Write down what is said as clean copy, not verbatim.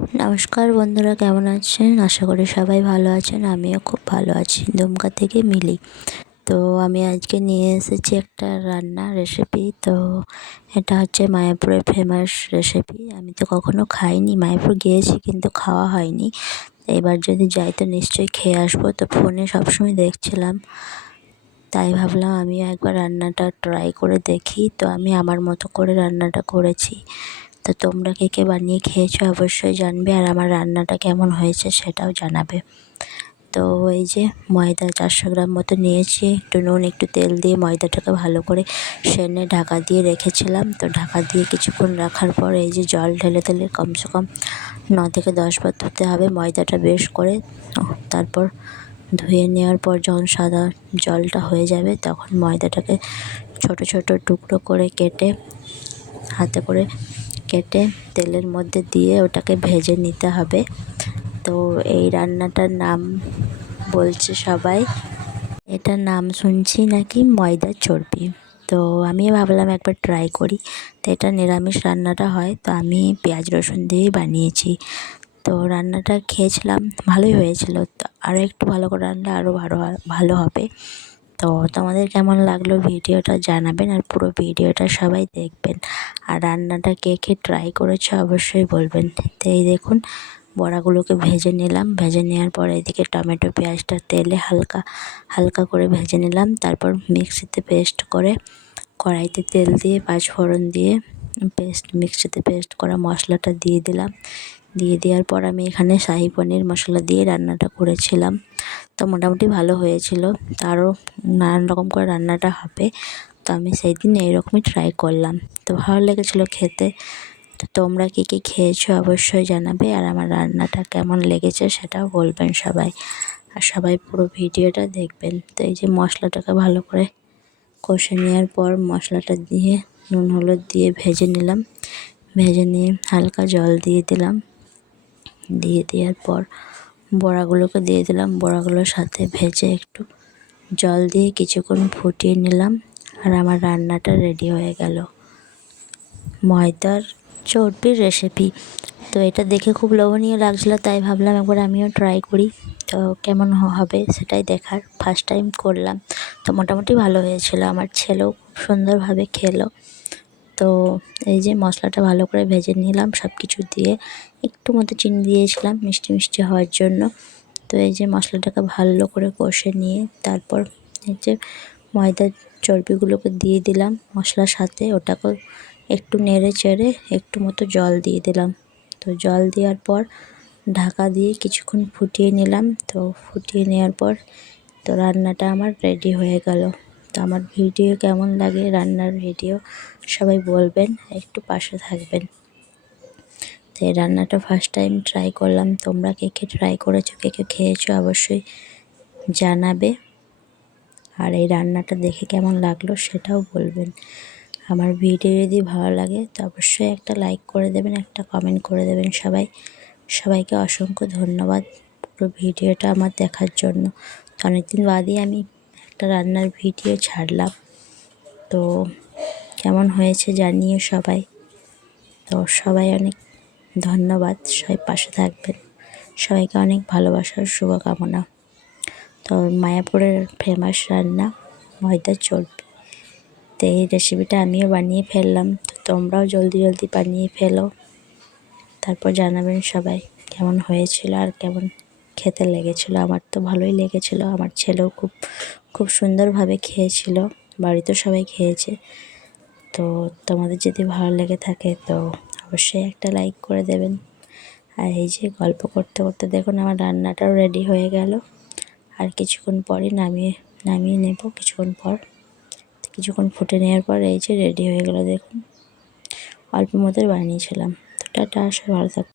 নমস্কার বন্ধুরা, কেমন আছেন? আশা করি সবাই ভালো আছেন। আমিও খুব ভালো আছি। দুমকা থেকে মিলি। তো আমি আজকে নিয়ে এসেছি একটা রান্না রেসিপি। তো এটা হচ্ছে মায়াপুরের ফেমাস রেসিপি। আমি তো কখনো খাইনি, মায়াপুর গিয়েছি কিন্তু খাওয়া হয়নি। এবার যদি যাই তো নিশ্চয়ই খেয়ে আসবো। তো ফোনে সবসময় দেখছিলাম, তাই ভাবলাম আমিও একবার রান্নাটা ট্রাই করে দেখি। তো আমি আমার মতো করে রান্নাটা করেছি। তো তোমরা কে কে বানিয়ে খেয়েছো অবশ্যই জানবে, আর আমার রান্নাটা কেমন হয়েছে সেটাও জানাবে। তো এই যে ময়দা 400 গ্রাম মতো নিয়েছি। একটু নুন একটু তেল দিয়ে ময়দাটাকে ভালো করে সেনে ঢাকা দিয়ে রেখেছিলাম। তো ঢাকা দিয়ে কিছুক্ষণ রাখার পর এই যে জল ঢেলে ঢেলে কমসে কম 9 থেকে 10 বার ধুতে হবে ময়দাটা বেশ করে। তারপর ধুয়ে নেওয়ার পর যখন সাদা জলটা হয়ে যাবে তখন ময়দাটাকে ছোট ছোট টুকরো করে কেটে হাতে করে কেটে তেলের মধ্যে দিয়ে ওটাকে ভেজে নিতে হবে। তো এই রান্নাটার নাম বলছে সবাই, এটার নাম শুনছি নাকি ময়দার চর্বি। তো আমিও ভাবলাম একবার ট্রাই করি। তো এটা নিরামিষ রান্নাটা হয়, তো আমি পেঁয়াজ রসুন দিয়েই বানিয়েছি। তো রান্নাটা খেয়েছিলাম, ভালোই হয়েছিল। তো আরও একটু ভালো করে রান্না আরও ভালো হবে। তো তোমাদের কেমন লাগলো ভিডিওটা জানাবেন, আর পুরো ভিডিওটা সবাই দেখবেন। আর রান্নাটা কে কে ট্রাই করেছো অবশ্যই বলবেন। তো এই দেখুন বড়াগুলোকে ভেজে নিলাম। ভেজে নেওয়ার পর এদিকে টমেটো পেঁয়াজটা তেলে হালকা হালকা করে ভেজে নিলাম। তারপর মিক্সিতে পেস্ট করে কড়াইতে তেল দিয়ে পাঁচফোড়ন দিয়ে মিক্সিতে পেস্ট করা মশলাটা দিয়ে দিলাম। দিয়ে দেওয়ার পর আমি এখানে শাহি পনির মশলা দিয়ে রান্নাটা করেছিলাম। তো মোটামুটি ভালো হয়েছিল। আরও নানান রকম করে রান্নাটা হবে, তো আমি সেই দিন এইরকমই ট্রাই করলাম। তো ভালো লেগেছিলো খেতে। তো তোমরা কী কী খেয়েছো অবশ্যই জানাবে, আর আমার রান্নাটা কেমন লেগেছে সেটাও বলবেন সবাই। আর সবাই পুরো ভিডিওটা দেখবেন। তো এই যে মশলাটাকে ভালো করে কষে নেওয়ার পর মশলাটা দিয়ে নুন হলুদ দিয়ে ভেজে নিলাম। ভেজে নিয়ে হালকা জল দিয়ে দিলাম। দিয়ে দেওয়ার পর বড়াগুলোকে দিয়ে দিলাম। বড়াগুলোর সাথে ভেজে একটু জল দিয়ে কিছুক্ষণ ফুটিয়ে নিলাম। আর আমার রান্নাটা রেডি হয়ে গেল, ময়দার চর্বির রেসিপি। তো এটা দেখে খুব লোভনীয় লাগছিলো, তাই ভাবলাম একবার আমিও ট্রাই করি। তো কেমন হবে সেটাই দেখার, ফার্স্ট টাইম করলাম। তো মোটামুটি ভালো হয়েছিল, আমার ছেলেও খুব সুন্দরভাবে খেলো। তো এই যে মশলাটা ভালো করে ভেজে নিলাম সব কিছু দিয়ে, একটু মতো চিনি দিয়েছিলাম মিষ্টি মিষ্টি হওয়ার জন্য। তো এই যে মশলাটাকে ভালো করে কষে নিয়ে তারপর এই যে ময়দার চর্বিগুলোকে দিয়ে দিলাম মশলার সাথে। ওটাকে একটু নেড়ে চেড়ে একটু মতো জল দিয়ে দিলাম। তো জল দেওয়ার পর ঢাকা দিয়ে কিছুক্ষণ ফুটিয়ে নিলাম। তো ফুটিয়ে নেওয়ার পর তো রান্নাটা আমার রেডি হয়ে গেল। তো আমার ভিডিও কেমন লাগে, রান্নার ভিডিও সবাই বলবেন, একটু পাশে থাকবেন। তো এই রান্নাটা ফার্স্ট টাইম ট্রাই করলাম। তোমরা কে কে ট্রাই করেছো, কে কে খেয়েছো অবশ্যই জানাবে। আর এই রান্নাটা দেখে কেমন লাগলো সেটাও বলবেন। আমার ভিডিও যদি ভালো লাগে তো অবশ্যই একটা লাইক করে দেবেন, একটা কমেন্ট করে দেবেন। সবাইকে অসংখ্য ধন্যবাদ পুরো ভিডিওটা আমার দেখার জন্য। তো অনেকদিন বাদই আমি একটা রান্নার ভিডিও ছাড়লাম। তো কেমন হয়েছে জানিও সবাই। তো সবাই অনেক ধন্যবাদ, সবাই পাশে থাকবেন। সবাইকে অনেক ভালোবাসার শুভকামনা। তো মায়াপুরের ফেমাস রান্না ময়দার চর্বি। তো এই রেসিপিটা আমিও বানিয়ে ফেললাম। তো তোমরাও জলদি জলদি বানিয়ে ফেলো। তারপর জানাবেন সবাই কেমন হয়েছিল আর কেমন খেতে লেগেছিলো। আমার তো ভালোই লেগেছিলো, আমার ছেলেও খুব সুন্দরভাবে খেয়েছিল, বাড়িতেও সবাই খেয়েছে। তো তোমাদের যদি ভালো লেগে থাকে তো অবশ্যই একটা লাইক করে দেবেন। আর এই যে গল্প করতে করতে দেখুন আমার রান্নাটাও রেডি হয়ে গেল। আর কিছুক্ষণ পরে নামিয়ে নেব কিছুক্ষণ পর। কিছুক্ষণ ফুটে নেওয়ার পর এই যে রেডি হয়ে গেল দেখুন। অল্প মতোই বানিয়েছিলাম। তো টাটা, সবাই ভালো থাকবেন।